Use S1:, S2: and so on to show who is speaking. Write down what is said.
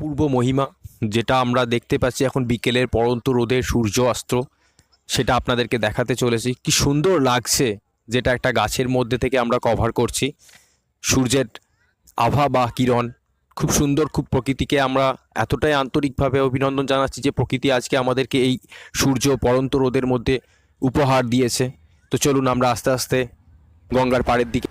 S1: পূর্ব মহিমা, যেটা আমরা দেখতে পাচ্ছি এখন বিকেলের পরন্ত রোদের সূর্য অস্ত, সেটা আপনাদেরকে দেখাতে চলেছি। কি সুন্দর লাগছে যেটা একটা গাছের মধ্যে থেকে আমরা কভার করছি। সূর্যের আভা বা কিরণ, খুব সুন্দর, খুব প্রকৃতিকে আমরা এতটাই আন্তরিকভাবে অভিনন্দন জানাচ্ছি যে প্রকৃতি আজকে আমাদেরকে এই সূর্য পরন্ত রোদের মধ্যে উপহার দিয়েছে। তো চলুন আমরা আস্তে আস্তে গঙ্গার পাড়ের দিকে